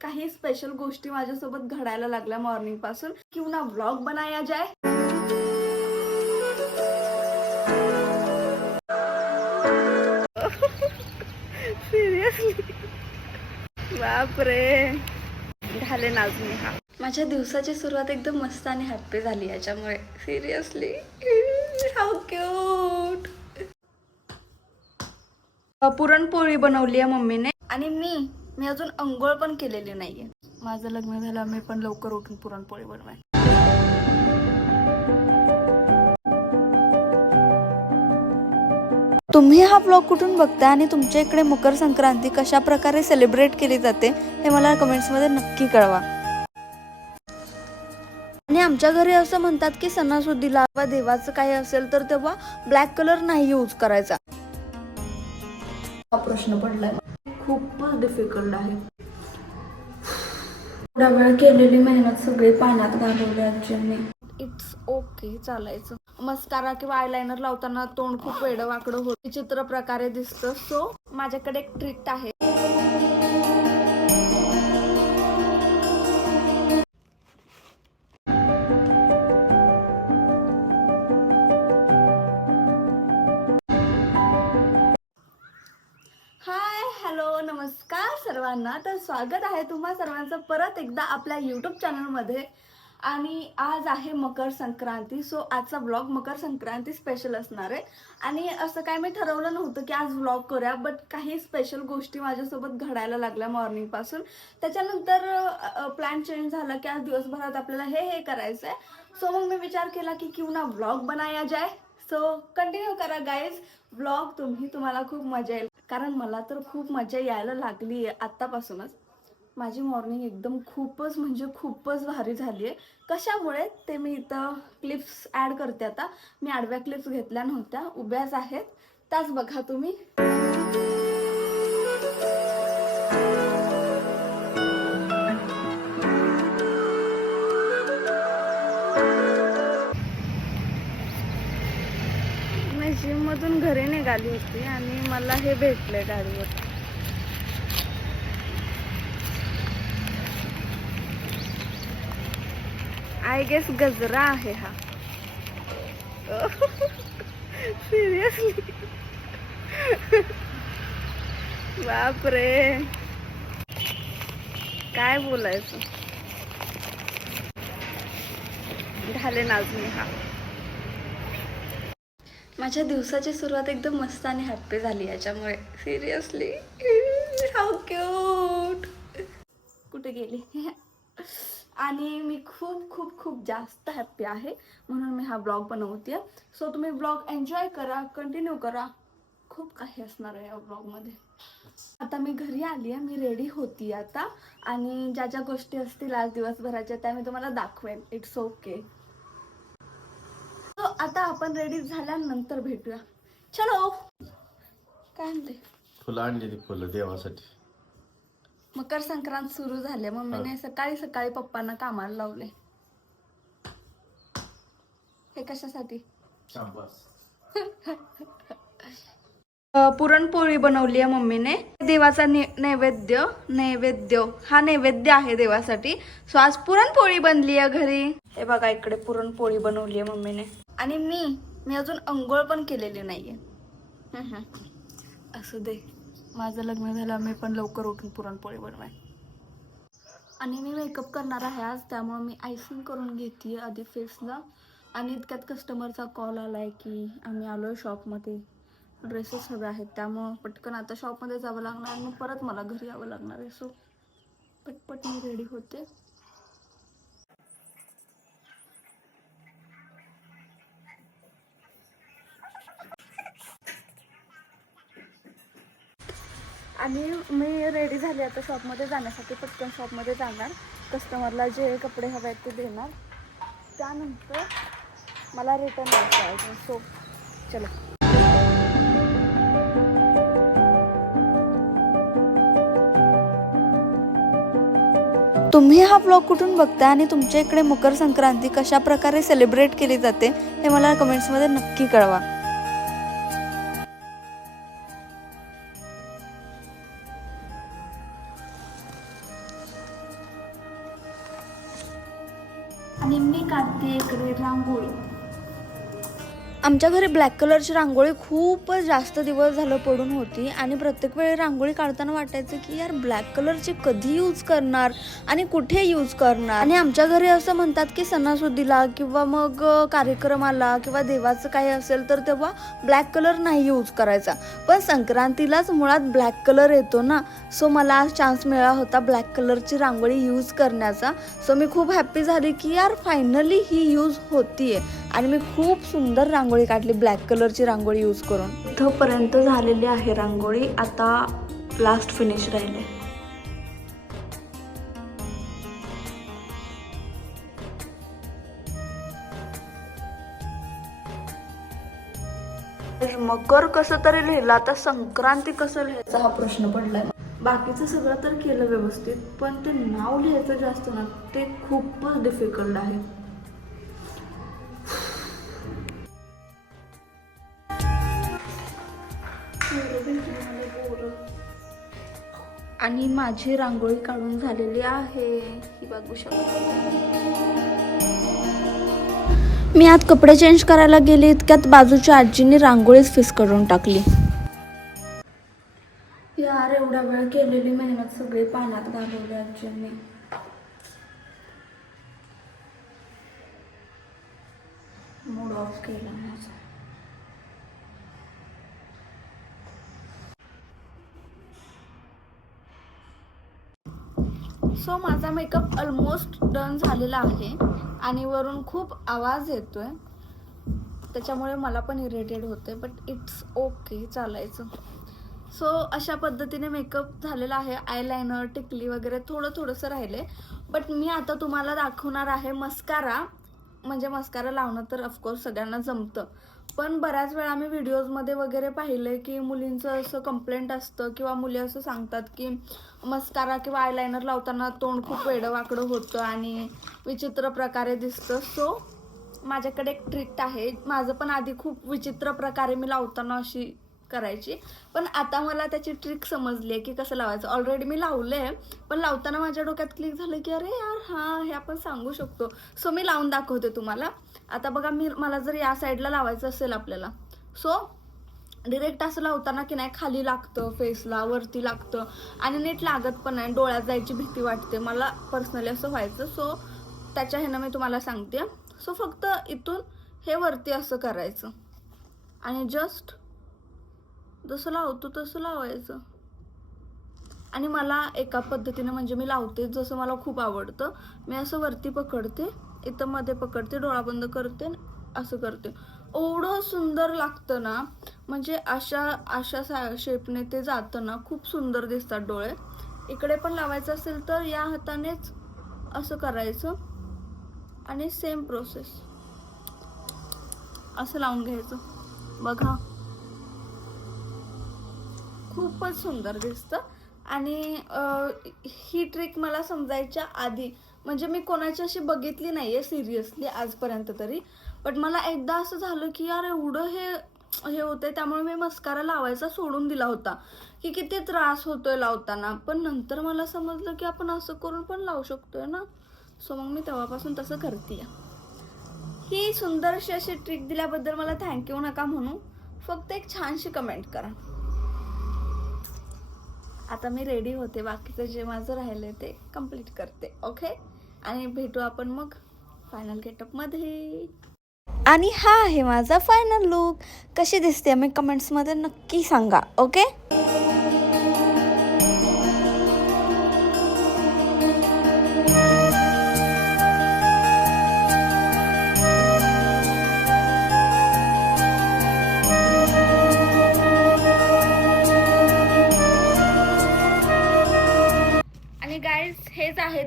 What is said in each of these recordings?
काही स्पेशल गोष्टी माझ्यासोबत घडायला लागल्या मॉर्निंगपासून. किंवा ना व्लॉग बनाया जाय. सिरियसली बापरे. झाले नाचणे हा. माझ्या दिवसाची सुरुवात एकदम मस्त आणि हॅप्पी झाली याच्यामुळे. सिरियसली हाऊ क्यूट पुरणपोळी बनवली आहे मम्मीने. आणि मी मी अजून अंघोळ पण केलेली नाहीये. माझं लग्न झालं मी पण लवकर उठून पुरणपोळी बनवाय तुम्ही हा ब्लॉग कुठून बघता आणि तुमच्या इकडे मकर संक्रांती कशा प्रकारे सेलिब्रेट केली जाते हे मला कमेंट्समध्ये नक्की कळवा. आणि आमच्या घरी असं म्हणतात की सणासुदीला वा देवाचं काही असेल तर तेव्हा ब्लॅक कलर नाही यूज करायचा. हा प्रश्न पडलाय. खूपच डिफिकल्ट आहे. थोडा वेळ केलेली मेहनत सगळी पाण्यात घालवली आजींनी. इट्स ओके चालायचं. मस्कारा किंवा आयलायनर लावताना तोंड खूप वेडं वाकडं होत. विचित्र प्रकारे दिसतं. सो माझ्याकडे एक ट्रिक आहे. सर्वांना तर स्वागत आहे तुम्हा सर्वांचं परत एकदा आपल्या यूट्यूब चॅनलमध्ये आणि आज आहे मकर संक्रांती सो आजचा ब्लॉग मकर संक्रांती स्पेशल असणार आहे. आणि असं काय मी ठरवलं नव्हतं की आज व्लॉग करूया बट काही स्पेशल गोष्टी माझ्यासोबत घडायला लागल्या मॉर्निंगपासून त्याच्यानंतर प्लॅन चेंज झाला की आज दिवसभरात आपल्याला हे हे करायचं आहे सो मग मी विचार केला की क्यू ना व्लॉग बनाया जाय? सो कंटिन्यू करा गाईज ब्लॉग तुम्ही तुम्हाला खूप मजा येईल. कारण मला तर खूप मजा यायला लागली आहे आत्तापासूनच. माझी मॉर्निंग एकदम खूपच म्हणजे खूपच भारी झाली आहे. कशामुळे? ते मी इथं क्लिप्स ॲड करते आता. मी आडव्या क्लिप्स घेतल्या नव्हत्या उभ्याच आहेत. त्याच बघा तुम्ही. जिममधून घरी निघाली होती आणि मला हे भेटले गाडीवर. आय गेस गजरा आहे हा. सिरियसली बापरे. काय बोलायचं? झाले नाजमी हा. माझ्या दिवसाची सुरुवात एकदम मस्त आणि हॅप्पी झाली याच्यामुळे. सिरियसली हाऊ क्यूट कुठे गेली? आणि मी खूप खूप खूप जास्त हॅप्पी आहे. म्हणून मी हा ब्लॉग बनवते सो तुम्ही ब्लॉग एन्जॉय करा कंटिन्यू करा. खूप काही असणार आहे या ब्लॉगमध्ये आता मी घरी आली आहे मी रेडी होती आता. आणि ज्या ज्या गोष्टी असतील आज दिवसभराच्या त्या मी तुम्हाला दाखवेन. इट्स ओके आता आपण रेडी झाल्यानंतर भेटूया. चलो. काय म्हणते? फुलं आणली ती फुलं देवासाठी. मकर संक्रांत सुरू झाले. मम्मीने सकाळी सकाळी पप्पांना कामाला लावले. हे कशासाठी? पुरणपोळी बनवली आहे मम्मीने. देवाचा नै- नैवेद्य नैवेद्य. हा नैवेद्य आहे देवासाठी. सो आज पुरणपोळी बनली आहे घरी. हे बघा इकडे पुरणपोळी बनवली आहे मम्मीने. आणि मी मी अजून अंघोळ पण केलेली नाहीये. हम्म, हम्म. असू दे. माझं लग्न झालं मी पण लवकर उठून पुरणपोळी बनवाय. आणि मी मेकअप करणार आहे आज त्यामुळे मी आयसिंग करून घेते आधी फेसला आणि इतक्यात कस्टमरचा कॉल आला आहे की आम्ही आलो आहे शॉपमध्ये ड्रेसेस हवे आहेत त्यामुळं पटकन आता शॉपमध्ये जावं लागणार आणि परत मला घरी यावं लागणार आहे सो पटपट मी रेडी होते. आणि मी रेडी झाली आता शॉपमध्ये जाण्यासाठी पटकन शॉपमध्ये जाणार. कस्टमरला जे कपडे हवे आहेत ते देणार. त्यानंतर मला रिटर्न यायचं आहे सो चलो. तुम्ही हा ब्लॉग कुठून बघता आणि तुमच्या इकडे मकर संक्रांती कशा प्रकारे सेलिब्रेट केली जाते हे मला कमेंट्समध्ये नक्की कळवा. निम्मी मी काढते इकडे रांगोळी. आमच्या घरी ब्लॅक कलरची रांगोळी खूपच जास्त दिवस झालं पडून होती आणि प्रत्येक वेळी रांगोळी काढताना वाटायचं की यार ब्लॅक कलरची कधी यूज करणार आणि कुठे यूज करणार? आणि आमच्या घरी असं म्हणतात की सणासुदीला किंवा मग कार्यक्रमाला किंवा देवाचं काही असेल तर तेव्हा ब्लॅक कलर नाही यूज करायचा. पण संक्रांतीलाच मुळात ब्लॅक कलर येतो ना. सो मला आज चान्स मिळाला होता ब्लॅक कलरची रांगोळी यूज करण्याचा. सो मी खूप हॅप्पी झाली की यार फायनली ही यूज होतीये. आणि मी खूप सुंदर रांगोळी काढली ब्लॅक कलरची रांगोळी यूज करून. इथंपर्यंत झालेली आहे रांगोळी आता लास्ट फिनिश राहिले. मकर कसं तरी लिहिलं आता संक्रांती कसं लिहायचा हा प्रश्न पडलाय. बाकीचं सगळं तर केलं व्यवस्थित पण ते नाव लिहायचं जास्त ना ते खूपच डिफिकल्ट आहे. आणि माझी रांगोळी काढून झालेली आहे. ही बघू शकता. मी आज कपडे चेंज करायला गेले इतक्यात बाजूच्या आजीने रांगोळीच फिस करून टाकली. यार एवढा वेळ केलेली मेहनत सगळी पाण्यात घालवली आजीने. मूड ऑफ केला माझा. सो माझा मेकअप ऑलमोस्ट डन झालेला आहे. आणि वरून खूप आवाज येतो आहे त्याच्यामुळे मला पण इरिटेड होते बट इट्स ओके चालायचं. सो अशा पद्धतीने मेकअप झालेला आहे. आयलायनर टिकली वगैरे थोडं थोडंसं राहिले बट मी आता तुम्हाला दाखवणार आहे मस्कारा. म्हणजे मस्कारा लावणं तर ऑफकोर्स सगळ्यांना जमतं. पण बऱ्याच वेळा मी व्हिडिओजमध्ये वगैरे पाहिलं की मुलींचं असं कंप्लेंट असतं किंवा मुली असं सांगतात की मस्कारा किंवा आयलायनर लावताना तोंड खूप वेडं वाकडं होतं आणि विचित्र प्रकारे दिसतं. सो माझ्याकडे एक ट्रिक आहे. माझं पण आधी खूप विचित्र प्रकारे मी लावताना अशी करायची. पण आता मला त्याची ट्रिक समजली आहे की कसं लावायचं. ऑलरेडी मी लावलं आहे पण लावताना माझ्या डोक्यात क्लिक झालं की अरे यार हां हे आपण सांगू शकतो. सो मी लावून दाखवते तुम्हाला. आता बघा मी मला जर या साईडला लावायचं असेल आपल्याला. सो डिरेक्ट असं लावताना की नाही खाली लागतं फेसला वरती लागतं. आणि नीट लागत पण नाही. डोळ्यात जायची भीती वाटते. मला पर्सनली असं व्हायचं. सो त्याच्या ह्यानं मी तुम्हाला सांगते. सो फक्त इथून हे वरती असं करायचं. आणि जस्ट जसं लावतो तसं लावायचं. आणि मला एका पद्धतीने म्हणजे मी लावते जसं मला खूप आवडतं मी असं वरती पकडते इथं मध्ये पकडते डोळा बंद करते असं करते. एवढं सुंदर लागतं ना म्हणजे अशा अशा सा शेपने ते जातं ना खूप सुंदर दिसतात डोळे. इकडे पण लावायचं असेल तर या हातानेच असं करायचं. आणि सेम प्रोसेस असं लावून घ्यायचं. बघा. खूपच सुंदर दिसतं. आणि ही ट्रिक मला समजायच्या आधी म्हणजे मी कोणाची अशी बघितली नाही आहे सिरियसली आजपर्यंत तरी बट मला एकदा असं झालं की यार एवढं हे हे होते त्यामुळे मी मस्कारा लावायचा सोडून दिला होता की किती त्रास होतोय लावताना. पण नंतर मला समजलं की आपण असं करून पण लावू शकतोय ना. सो मग मी तेव्हापासून तसं करते ही सुंदरशी अशी ट्रिक दिल्याबद्दल मला थँक्यू नका म्हणू. फक्त एक छानशी कमेंट करा. आता मी रेडी होते. बाकीचं जे माझं राहिलं ते कंप्लीट करते. ओके आणि भेटू आपण मग फायनल गेटअपमध्ये आणि हा आहे माझा फायनल लुक कशी दिसते मी कमेंट्समध्ये नक्की सांगा. ओके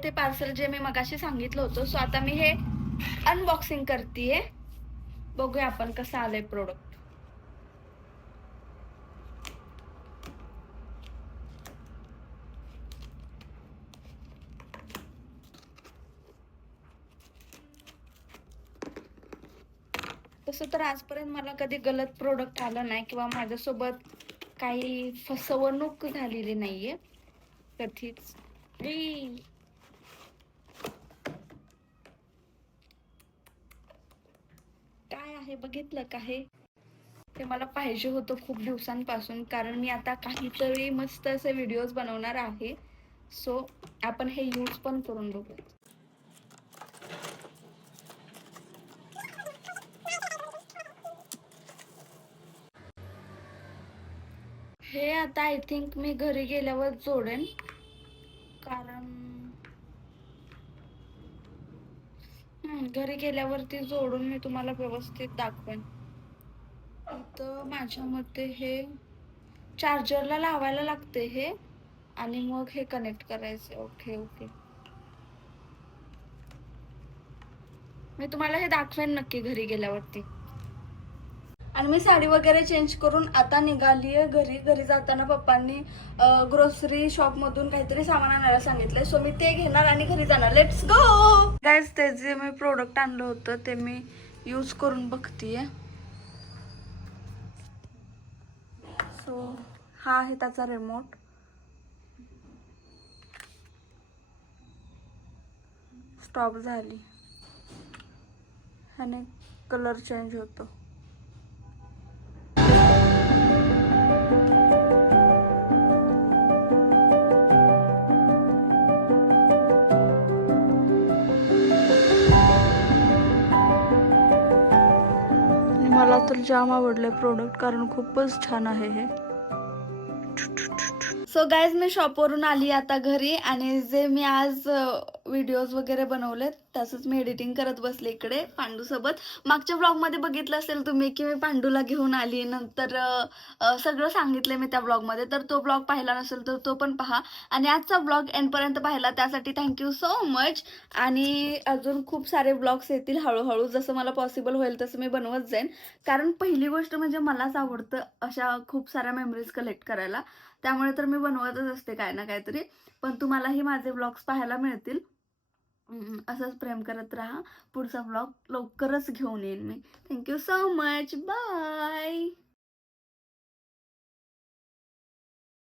ते पार्सल जे मी मगाशी सांगितलं होतं. सो आता मी हे अनबॉक्सिंग करते बघूया आपण कसं आलंय प्रोडक्ट तसं तर आजपर्यंत मला कधी गलत प्रोडक्ट आलं नाही किंवा माझ्यासोबत काही फसवणूक झालेली नाहीये. कधीच ई. आहे बघितलं का हे? ते मला पाहिजे होतं खूप दिवसांपासून कारण मी आता काहीतरी मस्त असे व्हिडिओज बनवणार आहे. सो आपण हे यूज पण करून बघू हे आता आय थिंक मी घरी गेल्यावर जोडेन कारण घरी गेल्यावरती जोडून मी तुम्हाला व्यवस्थित दाखवेन. तर माझ्या मते हे चार्जरला लावायला लागते हे आणि मग हे कनेक्ट करायचे. ओके ओके मी तुम्हाला हे दाखवेन नक्की घरी गेल्यावरती. आणि मी साडी वगैरे चेंज करून आता निघाली आहे घरी. घरी जाताना पप्पांनी ग्रोसरी शॉपमधून काहीतरी सामान आणायला सांगितलंय. सो मी ते घेणार आणि घरी जाणार. लेट्स गो गाईज ते जे मी प्रोडक्ट आणलं होतं ते मी यूज करून बघतीये. सो हा आहे त्याचा रिमोट स्टॉप झाली. ह्याने कलर चेंज होतो. तर जाम आवडलंय. प्रोडक्ट कारण खूपच छान आहे हे. सो गायज मी शॉपवरून आली आता घरी आणि जे मी आज व्हिडिओज वगैरे बनवलेत तसंच मी एडिटिंग करत बसले इकडे पांडूसोबत. मागच्या ब्लॉगमध्ये बघितलं असेल तुम्ही की मी पांडूला घेऊन आली नंतर सगळं सांगितलं मी त्या ब्लॉगमध्ये तर तो ब्लॉग पाहिला नसेल तर तो पण पहा. आणि आजचा ब्लॉग एंडपर्यंत पाहिला त्यासाठी थँक्यू सो मच आणि अजून खूप सारे ब्लॉग्स येतील हळूहळू जसं मला पॉसिबल होईल तसं मी बनवत जाईन. कारण पहिली गोष्ट म्हणजे मलाच आवडतं अशा खूप साऱ्या मेमरीज कलेक्ट करायला. त्यामुळे तर मी बनवतच असते काय ना काहीतरी. पण तुम्हालाही माझे ब्लॉग्स पाहायला मिळतील. असंच प्रेम करत राहा. पुढचा ब्लॉग लवकरच घेऊन येईन मी. Thank you so much bye